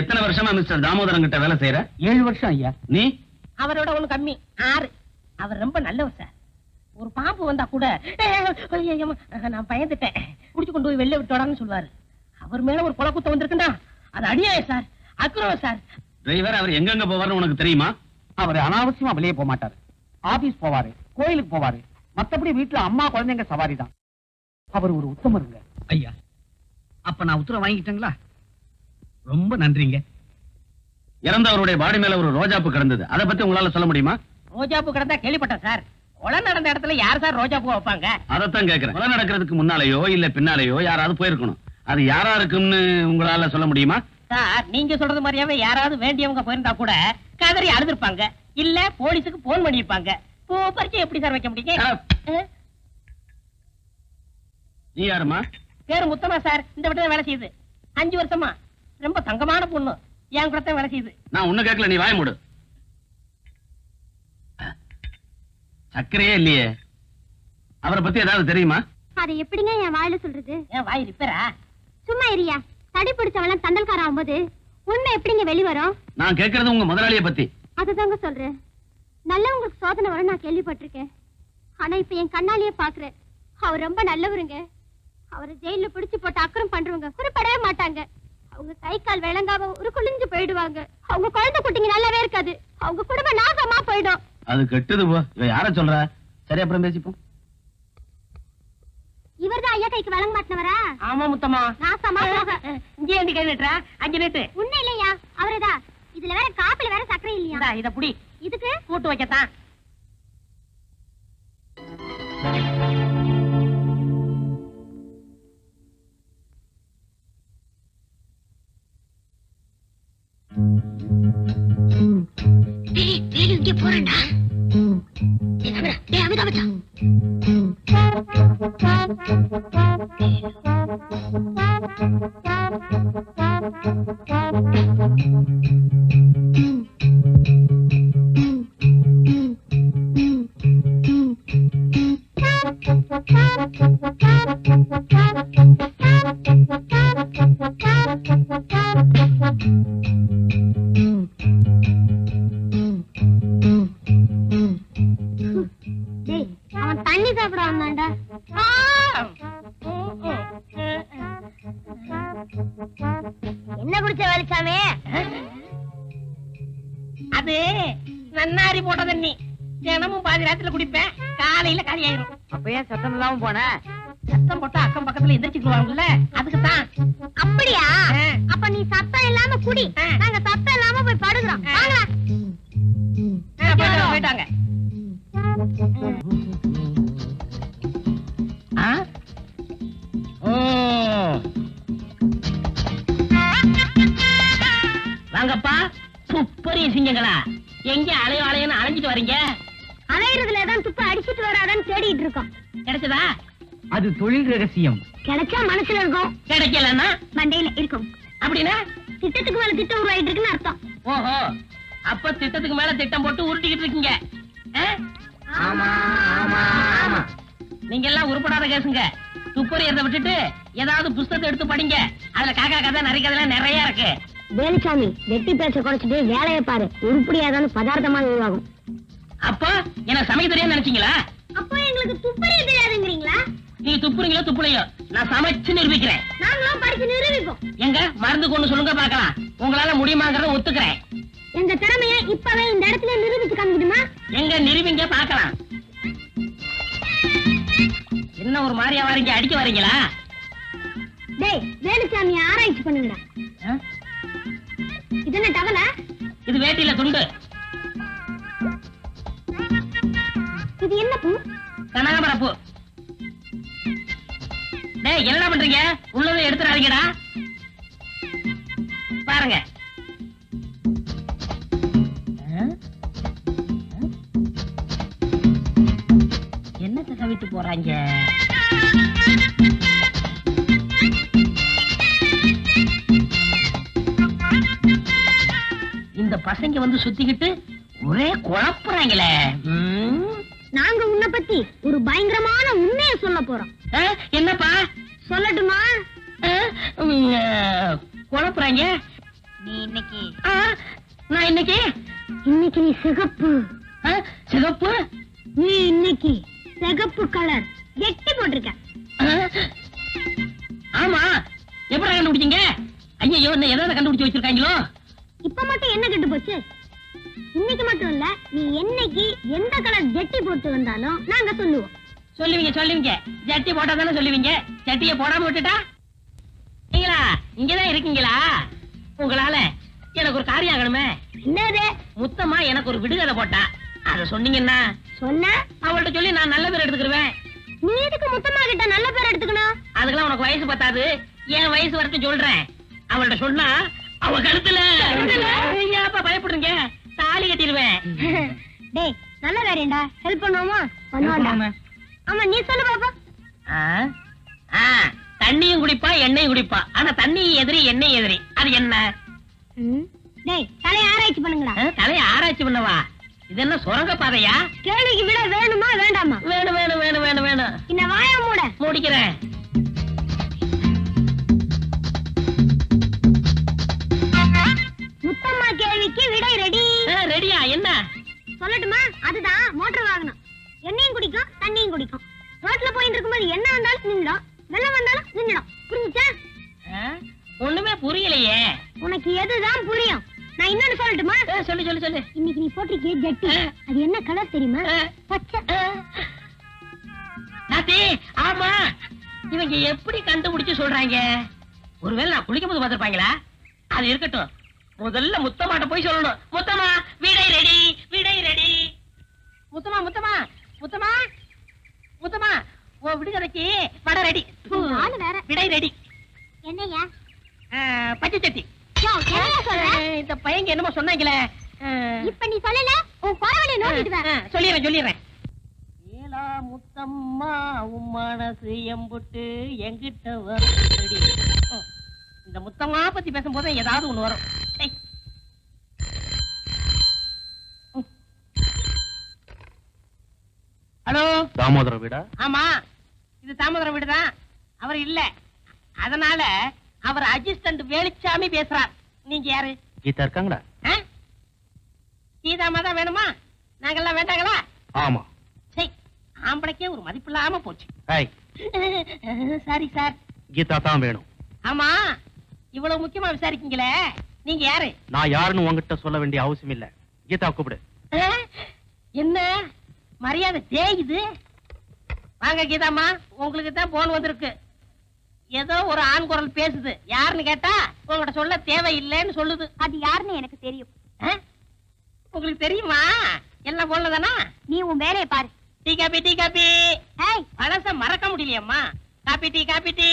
எத்தனை வருஷமா மிஸ்டர் தாமோதரன் கிட்ட வேலை செய்யற? 7 வருஷம் ஐயா. நீ? அவரோட ஒண்ணு கம்மி 6. அவர் ரொம்ப நல்லவர் சார். ஒரு பாம்பு வந்தா கூட நான் பயந்துட்டேன், புடிச்சு கொண்டு போய் வெளில விட்டோடான்னு சொல்லுவாரு. அவர் மேல ஒரு கொலை குத்தம் வந்திருக்குன்னா அது அடியாய சார், அக்ரவம் சார். டிரைவர், அவர் எங்கெங்க போவாருன்னு உனக்கு தெரியுமா? அவர் அனாவசியமா வெளியே போக மாட்டாரு. ஆபீஸ் போவாரு, கோயிலுக்கு போவாரு. மத்தபடி வீட்டுல அம்மா குழந்தைங்க சவாரி தான். அவர் ஒரு உத்தமருங்க. ஐயா, அப்ப நான் உத்தரவு வாங்கிட்டேங்களா? ரொம்ப நன்றிங்க. இறந்தவருடைய பாடி மேல ஒரு ரோஜாப்பு கிடந்தது, அதை பத்தி உங்களால சொல்ல முடியுமா? ரோஜாப்பூ கிடந்தா கேள்விப்பட்டேன் சார். கொலை நடந்த இடத்துல யார் சார் ரோஜாப்பூ வைப்பாங்க? அதைத்தான் கேக்குறேன். கொலை நடக்கிறதுக்கு முன்னாலேயோ இல்ல பின்னாலேயோ யாராவது போயிருக்கணும். அது யாரா இருக்கும்னு உங்களால சொல்ல முடியுமா? சார், நீங்க சொல்றது மாதிரியாவே யாராவது வேண்டியவங்க போயிருந்தா கூட கதறி அழுதுருப்பாங்க, இல்ல போலீஸுக்கு போன் பண்ணிருப்பாங்க. பரிச்சை எப்படி சார் வைக்க முடியுங்க? நீ யாருமா? பேரு முத்தமா சார். இந்த வீட்டுல வேலை செய்யுது 5 வருஷமா. ரொம்ப தங்கமான பொண்ணு, என் கூட தான் வேலை செய்யுது. நான் ஒண்ணு கேட்கல, நீ வாய மூடு. சக்கரையே இல்லையே. அவரை பத்தி ஏதாவது தெரியுமா? அதை எப்படிங்க என் வாயில சொல்றது? என் வாய் ரிப்பேரா? சும்மா இரியா. தடி பிடிச்சவெல்லாம் தண்டல்கார ஆகும்போது உண்மை எப்படிங்க வெளிவரும்? நான் கேட்கறது உங்க முதலாளியை பத்தி. அதுதாங்க சொல்றேன். நல்லவங்களுக்கு சோதனை வரும் நான் கேள்விப்பட்டிருக்கேன். ஆனா இப்ப என் கண்ணாலேயே பாக்குறேன். அவர் ரொம்ப நல்லவருங்க. அவரை ஜெயில பிடிச்சு போட்டு அக்கறம் பண்றவங்க குறிப்படவே மாட்டாங்க. அவங்க கை கால் விளங்காம ஒரு குளிஞ்சு போயிடுவாங்க. அவங்க குழந்தை குட்டிங்க நல்லாவே இருக்காது. அவங்க குடும்பம் நாசமா போயிடும். அது கெட்டது போ. இவ யார சொல்ற? சரி, அப்புறம் பேசிப்போம். இவர்தான் ஐயா கைக்கு வழங்க மாட்டவரா? ஆமா முத்தமா. நாசமா போக. இங்கே இருந்து கை நீட்டுறா? 5 நீட்டு. உண்மை இல்லையா? அவரேதான். இதுல வேற காப்பில வேற சக்கரை இல்லையா? இத புடி. இதுக்கு கூட்டு வைக்கத்தான். இங்கே போறேன்டா. அவன் தண்ணி சாப்பிட வந்தான்டா. என்ன குடிச்ச வேலிச்சாமி? அது நன்னாரி போட்ட தண்ணி. தினமும் பாதி ராத்திரில குடிப்பேன், காலையில காலி ஆயிரும். அப்ப ஏன் சத்தம் இல்லாம போன? சத்தம் போட்டா அக்கம் பக்கத்துல எந்திரிச்சுக்குவாங்கல்ல, அதுக்குதான். அப்படியா? அப்ப நீ சத்தம் இல்லாம குடி, நாங்க சத்தம் இல்லாம போய் படுகிறோம். போயிட்டாங்க. வாங்கப்பா, துப்பறிய சிங்கங்களா, எங்க அலையோ அலையன்னு அலைஞ்சிட்டு வரீங்க? அலையிறதுல தான் துப்பு அடிச்சிட்டு வராதான்னு தேடிட்டு இருக்கோம். கிடைச்சதா? அது தொழில் ரகசியம். கிடைச்சா மனசுல இருக்கும், கிடைக்கலன்னா மண்டையில இருக்கும். அப்படின்னா திட்டத்துக்கு மேல திட்டம் உருவாயிட்டு இருக்குன்னு அர்த்தம். ஓஹோ, அப்ப திட்டத்துக்கு மேல திட்டம் போட்டு உருட்டிக்கிட்டு இருக்கீங்க. நீங்க எல்லாம் உருப்படாத கேசுங்க. துப்பறியறத விட்டுட்டு ஏதாவது புஸ்தகத்தை எடுத்து படிங்க. அதுல காக்கா கதை நிறைய கதை நிறைய இருக்கு. வேலுச்சாமி, வெட்டி பேச குறைச்சிட்டு வேலையை பாரு. உருப்படியாதான்னு பதார்த்தமா உருவாகும். அப்போ என்ன சமைக்க தெரியாது நினைச்சீங்களா? அப்போ எங்களுக்கு துப்பறிய தெரியாதுங்கிறீங்களா? நீங்க துப்புறீங்களோ துப்புலையோ, நான் சமைச்சு நிரூபிக்கிறேன். நாங்களும் படிச்சு நிரூபிப்போம். எங்க மருந்து கொண்டு சொல்லுங்க பாக்கலாம். உங்களால முடியுமாங்கிறத ஒத்துக்கிறேன். எங்க திறமைய இப்பவே இந்த இடத்துல நிரூபிச்சு காமிக்கணுமா? எங்க நிரூபிங்க பாக்கலாம். என்ன ஒரு மாதிரியா வரீங்க, அடிக்க வரீங்களா? டேய், வேலுச்சாமி ஆராய்ச்சி பண்ணுங்கடா. இது என்ன டவலா? இது வேட்டியில துண்டு. இது என்ன பூ? கனகாம்பர பூ. டேய், என்னடா பண்றீங்க? உள்ளதை எடுத்துறாதீங்கடா. பாருங்க. என்னத்தை கவிட்டு போறாங்க? இந்த பசங்க வந்து சுத்திக்கிட்டு ஒரே குழப்புறாங்களே. நாங்க உன்னை பத்தி ஒரு பயங்கரமான உண்மையை சொல்ல போறோம். என்னப்பா? சொல்லட்டுமா? குழப்புறாங்க. நீ இன்னைக்கு நான் இன்னைக்கு இன்னைக்கு நீ சிகப்பு சிகப்பு நீ இன்னைக்கு சிகப்பு கலர் எட்டி போட்டிருக்க ஆமா எப்படி கண்டுபிடிச்சீங்க? ஐயோ என்ன ஏதாவது கண்டுபிடிச்சு வச்சிருக்காங்களோ? இப்ப மட்டும் என்ன கெட்டு போச்சு? இன்னைக்கு மட்டும் இல்ல, நீ என்னைக்கு எந்த கலர் ஜெட்டி போட்டு வந்தாலும் நாங்க சொல்லுவோம். சொல்லுவீங்க ஜட்டி போட்டா தானே சொல்லுவீங்க. ஜட்டியை போடாம விட்டுட்டா நீங்களா இங்கதான் இருக்கீங்களா? உங்களால எனக்கு ஒரு காரியம் ஆகணுமே. என்னது? முத்தமா எனக்கு ஒரு விடுகதை போட்டா அத சொன்னீங்கன்னா சொன்ன அவள்கிட்ட சொல்லி நான் நல்ல பேர் எடுத்துக்கிருவேன். நீ எதுக்கு முத்தமா கிட்ட நல்ல பேர் எடுத்துக்கணும்? அதுக்கெல்லாம் உனக்கு வயசு பத்தாது, என் வயசு வரைக்கும் சொல்றேன். அவள்கிட்ட சொன்னா அவ கழுத்துல ஏப்பா பயப்படுறீங்க? தாலி கட்டிடுவேன். டேய் நல்ல காரியம்டா, ஹெல்ப் பண்ணுவோமா? பண்ணுவாடா. ஆமா நீ சொல்லு பாப்பா. தண்ணியும் குடிப்பா எண்ணெயும் குடிப்பா, ஆனா தண்ணி எதிரி எண்ணெய் எதிரி, அது என்ன? டேய் தலைய ஆராய்ச்சி பண்ணுங்கடா. தலையை ஆராய்ச்சி பண்ணவா? இது என்ன சுரங்க பாதையா? கேள்விக்கு விட வேணுமா வேண்டாமா? வேணும் வேணும் வேணும் வேணும் வேணும். இந்த வாய மூட. முடிக்கிறேன். முத்தம்மா கேள்விக்கு விடை ரெடி. ரெடியா? என்ன சொல்லட்டுமா? அதுதான் மோட்டார் வாகனம். எண்ணெயும் குடிக்கும் தண்ணியும் குடிக்கும். ரோட்ல போயிட்டு இருக்கும்போது என்ன வந்தாலும் நின்னுடும், வெள்ளம் வந்தாலும் நின்னுடும். புரிஞ்சுச்சா? ஒண்ணுமே புரியலையே. உனக்கு எதுதான் புரியும்? நான் இன்னொன்னு சொல்லட்டுமா? சொல்லு சொல்லு சொல்லு. இன்னைக்கு நீ போட்டிருக்கிய ஜட்டி அது என்ன கலர் தெரியுமா? பச்சை. நாத்தி, ஆமா இவங்க எப்படி கண்டுபிடிச்சு சொல்றாங்க? ஒருவேளை நான் குளிக்கும் போது பார்த்திருப்பாங்களா? அது இருக்கட்டும், முதல்ல முத்தமாட்ட போய் சொல்லணும். முத்தமா விடை ரெடி, விடை ரெடி. முத்தமா முத்தமா முத்தமா முத்தமா, ஓ விடுகதைக்கு வடை ரெடி, நாலு வேற. விடை ரெடி. என்னையா? பச்சை சட்டி. யோ, என்னையா சொல்ற? இந்த பையங்க என்னமோ சொன்னாங்களே. இப்ப நீ சொல்லல, உன் பரவலைய நோண்டிடுவேன். சொல்லிடுறேன். ஏலா முத்தம்மா உன் மனசு எம்புட்டு எங்கிட்ட வரடி. இந்த முத்தம்மா பத்தி பேசும்போது ஏதாவது ஒண்ணு வரும். ஏய். ஹலோ தாமோதர வீடா? ஆமா இது தாமோதரம் வீடுதான். அவர் இல்ல, அதனால அவர் அசிஸ்டன்ட் வேலுச்சாமி பேசுறார். நீங்க யாரு? கீதா இருக்காங்களா? கீதாமா தான் வேணுமா? நாங்கெல்லாம் வேண்டாங்களா? ஆமா. சரி, ஆம்பளைக்கே ஒரு மதிப்பு இல்லாம போச்சு. Sorry sir. கீதா தான் வேணும். ஆமா இவ்வளவு முக்கியமா விசாரிக்கீங்களே, நீங்க யாரு? நான் யாருன்னு உங்ககிட்ட சொல்ல வேண்டிய அவசியம் இல்ல. கீதா கூப்பிடு. என்ன மரியாதை தேயுது? வாங்க கீதாமா, உங்களுக்கு தான் போன் வந்திருக்கு. ஏதோ ஒரு ஆண் குரல் பேசுது. யாருன்னு கேட்டா உங்ககிட்ட சொல்ல தேவையில்லைன்னு சொல்லுது. அது யாருன்னு எனக்கு தெரியும். உங்களுக்கு தெரியுமா? எல்லாம் போன்ல தானா? நீ உன் வேலையை பாரு. Tea coffee tea coffee. ஏய், பழச மறக்க முடியலையம்மா. Coffee tea coffee tea.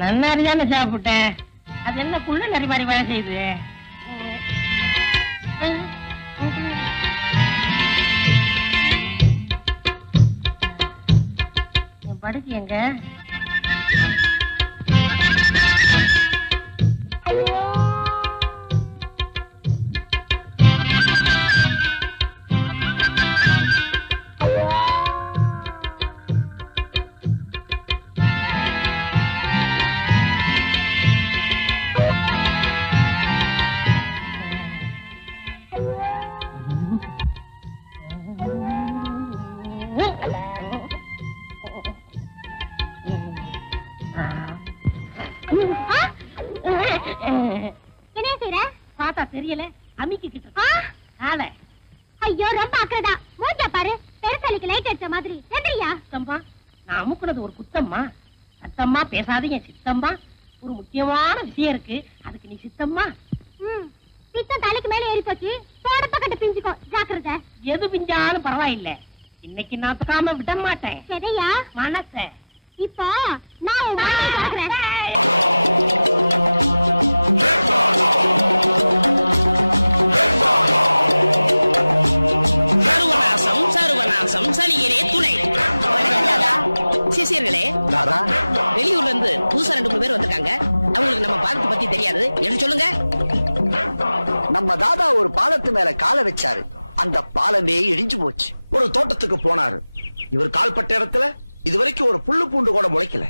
நன்னாரி தானே சாப்பிட்டேன். அது என்ன குள்ள நரி மாதிரி வேலை செய்யுது? என் படுக்கை எங்க? என்ன செய்ற? பார்த்தா தெரியல, அமிக்கிட்டு கால. ஐயோ ரொம்ப அக்கறடா. மூஞ்ச பாரு, பெருசாலிக்கு லைட் அடிச்ச மாதிரி. எந்திரியா? சித்தம்மா, நான் அமுக்குனது ஒரு குத்தம்மா. சத்தம்மா பேசாதீங்க சித்தம்மா. ஒரு முக்கியமான விஷயம் இருக்கு, அதுக்கு நீ சித்தம்மா. பித்தம் தலைக்கு மேல ஏறி போச்சு. தோடப்பக்கட்ட பிஞ்சுக்கோ, ஜாக்கிரதை. எது பிஞ்சாலும் பரவாயில்ல, இன்னைக்கு நான் தொக்காம விட மாட்டேன். சரியா? மனச இப்போ நான் உன் வாயை திறக்கிறேன். சர்வநாசம் சர்வநாசம் சனியிலே துணை. சிசியர்களே, வெளியூர்ல இருந்து புதுசா 2-3 பேர் வந்திருக்காங்க. அவங்களுக்கு நம்ம பாதத்தை பத்தி தெரியாது, என்ன சொல்லுங்க. நம்ம தாதா ஒரு பாலத்து மேல காலை வச்சாரு, அந்த பாலமே இடிஞ்சு போச்சு. ஒரு தோட்டத்துக்கு போனாரு. இவர் கால்பட்ட இடத்துல இதுவரைக்கும் ஒரு புல்லு பூண்டு கூட முளைக்கல.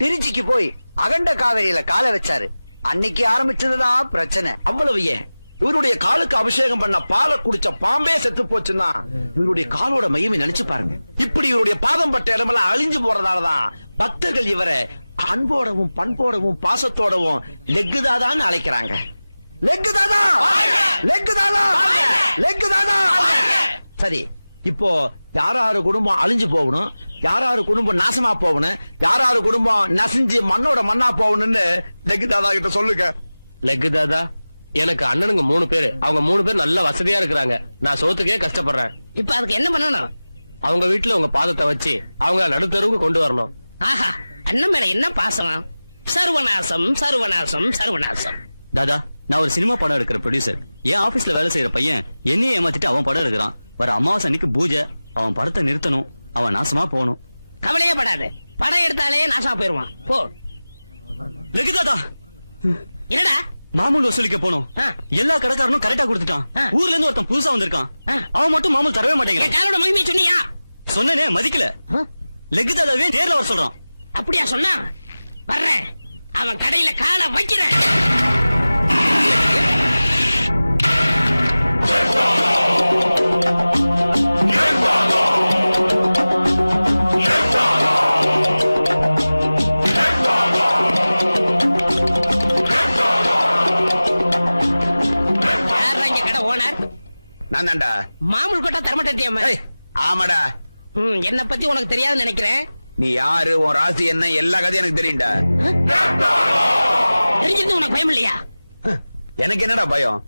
திருச்சிக்கு போய் அகண்ட காவேரியில காலை வச்சாரு, அன்னைக்கு ஆரம்பிச்சதுதான் பிரச்சனை. அவ்வளவு ஏன், இவருடைய காலுக்கு அபிஷேகம் பண்ண பாலை குடிச்ச பாம்பே செத்து போச்சுன்னா இவருடைய காலோட மையமை நினைச்சு பாருங்க. இப்படி இவருடைய பாதம் பட்ட இடமெல்லாம் அழிஞ்சு போறதாலதான் பக்தர்கள் இவரை அன்போடவும் பண்போடவும் பாசத்தோடவும் லெக்கு தாதான்னு அழைக்கிறாங்க. லெக்கு தாதா, லெக்கு தாதா, லெக்கு தாதா. சரி, இப்போ யாராரு குடும்பம் அழிஞ்சு போகணும், யாராரு குடும்பம் நாசமா போகணும், யாராரு குடும்பம் நசிஞ்சு மண்ணோட மண்ணா போகணும்னு லெக்கு தாதா கிட்ட சொல்லுங்க. லெக்கு தாதா, எனக்கு அண்ணனுங்க 3 பேரு. அவங்க 3 பேர் நல்ல வசதியா இருக்கிறாங்க. நான் சோத்துக்கே கஷ்டப்படுறேன். இப்ப அதுக்கு என்ன பண்ணணும்? அவங்க வீட்டுல உங்க பாதத்தை வச்சு அவங்க நடுத்தருவுக்கு கொண்டு வரணும். ஆஹா, அண்ணன் மேல என்ன பாசம். சர்வநாசம் சர்வநாசம் சர்வநாசம். தாதா, நான் ஒரு சினிமா படம் எடுக்கிற ப்ரொடியூசர். என் ஆபீஸ்ல வேலை செய்யற பையன் என்னையே ஏமாத்திட்டு அவன் படம் எடுக்கிறான். வர அமாவாசை அன்னைக்கு பூஜை, அவன் படத்தை நிறுத்தணும், அவன் நாசமா போகணும். கவலையே படாத, படம் எடுத்தாலே நாசமா போயிருவான். போ. லெக்கு தாதா, என்னடா மாமூல் வசூலிக்க போனோம். ஆ. எல்லா கடைக்காரனும் கரெக்டா கொடுத்துட்டான். ஆ. ஊர்ல இருந்து ஒருத்தன் புதுசா வந்திருக்கான். ஆ. அவன் மட்டும் மாமூல் தரவே என் மாட்டேங்கிறான். காலோட மகிமையை சொன்னியா? சொன்னனே, மதிக்கல. லெக்கு தாதாவே நேர்ல வர சொல்றான். அப்படியா சொன்னா? வர்றேன், அவன் கடையில காலை வைக்கிறேன். யார்ரா இங்க கடை ஓனர்? நான் தான்டா. மாமூல் கொட்டா தரமாட்டேன். ஏய், ஆமாடா. என்ன பத்தி உனக்கு தெரியாதுன்னு நினைக்கிறேன். நீ யாரு, உன் ராசி என்ன, எல்லா கதையும் எனக்கு தெரியும்டா. தெரிஞ்சிருந்து உனக்கு பயம் இல்லையா? எனக்கு என்னடா பயம்?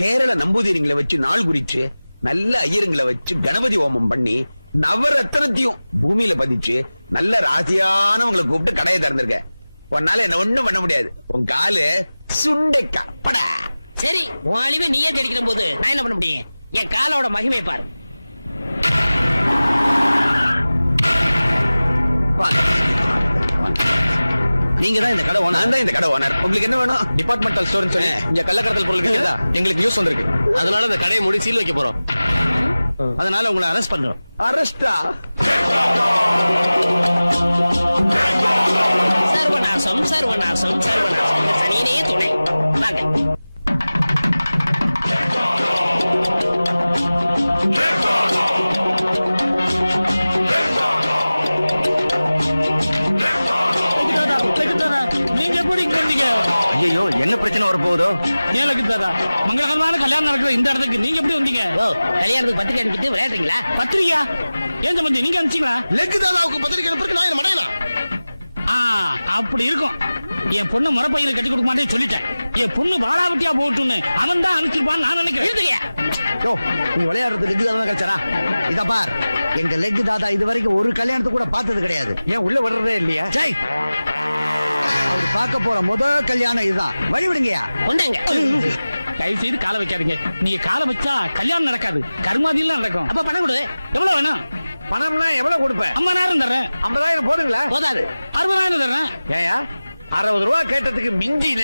கேரள நம்பூதிரிங்களை வச்சு நாள் குறிச்சு, நல்ல ஐயருங்களை வச்சு கணபதி ஹோமம் பண்ணி நவரத்னத்தையும் பூமியில பதிச்சு நல்ல ராசியானவங்களை கூப்பிட்டு கடையை திறந்திருக்க. உன்னால என்ன ஒண்ணும் பண்ண முடியாது. உன் காலு சுண்டைக்கா படா. சரி, உன் அழிவை நீயே தெரிக்கிற போது நான் என்ன பண்ண முடியும்? என் காலோட மகிமை பாரு. நீங்க தான் இந்த கடை ஓனர். நான் தான் இந்த கடை ஓனர். உங்களுக்கு என்ன வேணும்? டிபார்ட்மெண்டல் ஸ்டோர்னு சொல்லி இங்க கள்ளக்கடத்தல் பொருள் விக்கிறதா எங்களுக்கு நியூஸ் வந்திருக்கு. அதனால இந்த கடையை மூடி சீல் வைக்க போறோம். அதனால உங்களை அரெஸ்ட் பண்றோம். அரஸ்டா? சர்வநாசம் சர்வநாசம் சர்வநாசம். இந்த சனியினே துணை. வாங்க. நீங்க எப்படி இங்க வந்தீங்க? ஐயோ, என்ன பிரச்சனை வர போகுதோ? ஏலக்கு தாதா, மங்களகரமான கல்யாணம் நடக்கிற இந்த இடத்துக்கு நீங்க எப்படி வந்தீங்க? ஓ, கல்யாணத்துக்கு பத்திரிக்கை அனுப்பிட்டு விளையாடுறீங்களா? பத்திரிகையா? ஏன் சம்பந்தி, நீங்க அனுப்பிச்சீங்களா? லெக்கு தாதாவுக்கு பத்திரிக்கை அனுப்புறதுக்கு நான் என்ன மடையலாம்? அப்படி இருக்கும். என் பொண்ணு முறப்பையில கட்டி கொடுக்க மாட்டேன்னு சொல்லிட்டேன். என் பொண்ணு பாலாவட்டியா போட்டுன்னு அவன் தான் அனுப்பிச்சிருப்பான்னு நான் நினைக்கிறேன். நீ விளையாடுறது லெக்கு தாதா கிடைச்சாரா? இத பார், எங்க லெக்கு தாதா இது வரைக்கும் ஒரு கல்யாணத்தை கூட பார்த்தது கிடையாது. ஏன் உள்ள வர்றதே இல்லையா? ஜெய், அவர் பார்க்க போற முதல் கல்யாணம் இதுதான். வழிவிடுங்கயா. கொண்டாங்க. தயவு செய்து காலை வைக்காதீங்க. நீங்க காலை வச்சா கல்யாணம் நடக்காது, கருமாதியெல்லாம் நடக்கும். அப்ப பணம் கொடு. எவ்வளவு வேணும்? பணம்னா எவ்வளவு கொடுப்பேன்? 50,000 தர்றேன். 50,000 போதுங்களா? போதாது. 60,000 தர்றேன். ஏயா 60 ரூபா கேட்டதுக்கு மிஞ்சின,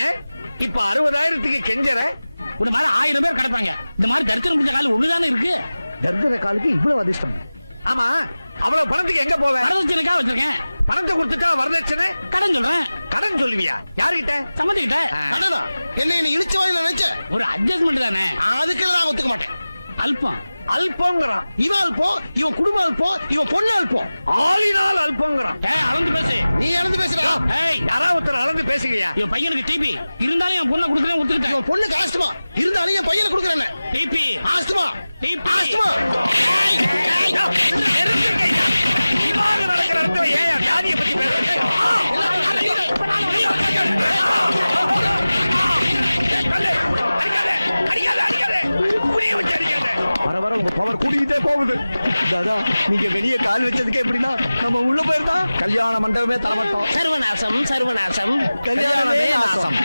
இப்ப 60,000க்கு கெஞ்சற? ஒரு மாதிரி 1000 பேர் கிடப்பாங்க. இந்த மாதிரி தரித்திரம் முடிஞ்ச காலம் ஒண்ணுதானே இருக்கு. தர்தர காலுக்கு இவ்வளவு அதிர்ஷ்டம். ஆமா, அவ்வளவு பணத்துக்கு எங்க போவேன்? வரதட்சணைக்கா வச்சிருக்கேன். பணத்தை கொடுத்துட்டா வரதட்சணை? கடன் சொல்றேன். கடன் சொல்லுவியா? யாருகிட்ட? சம்மந்திக்கிட்ட. கடனா? என்ன இழிச்ச வாயில நினைச்ச? ஒரு அட்ஜஸ்ட்மெண்ட் தானே. அதுக்கு நான் ஒத்துக்க மாட்டேன். அல்பம். அல்பங்கிறான். இவன் அல்பம், இவன் குடும்பம் அல்பம், இவன் பொண்ணு அல்பம். ஆளினால் அல்பங்கிறான். அளந்து பேசு. நீ அளந்து பேசுறா? ஏய், யாராவது ஒருத்தர் அளந்து பேசுங்கயா. என் பையனுக்கு டிபி இருந்தாலும் என் பொண்ணை கொடுக்குறேன், ஒத்துக்கிட்டேன். இவன் பொண்ணுக்கு ஆஸ்துமா இருந்தாலும் என் பையனை கொடுக்குறேன். TB asthma, TB asthma. இவாக நடக்கிற இடத்துல ஏன் வியாதியை பத்தி பேசுறேன்? வர வர உங்க பவர் கூடிக்கிட்டே போகுது. தாதா நீங்க வெளியே கால் வச்சதுக்கே எப்படின்னா நம்ம உள்ள போயிருந்தா கல்யாண மண்டபமே தரமாட்டோம். சர்வநாசம் சர்வநாசம் கல்யாணமே நாசம்.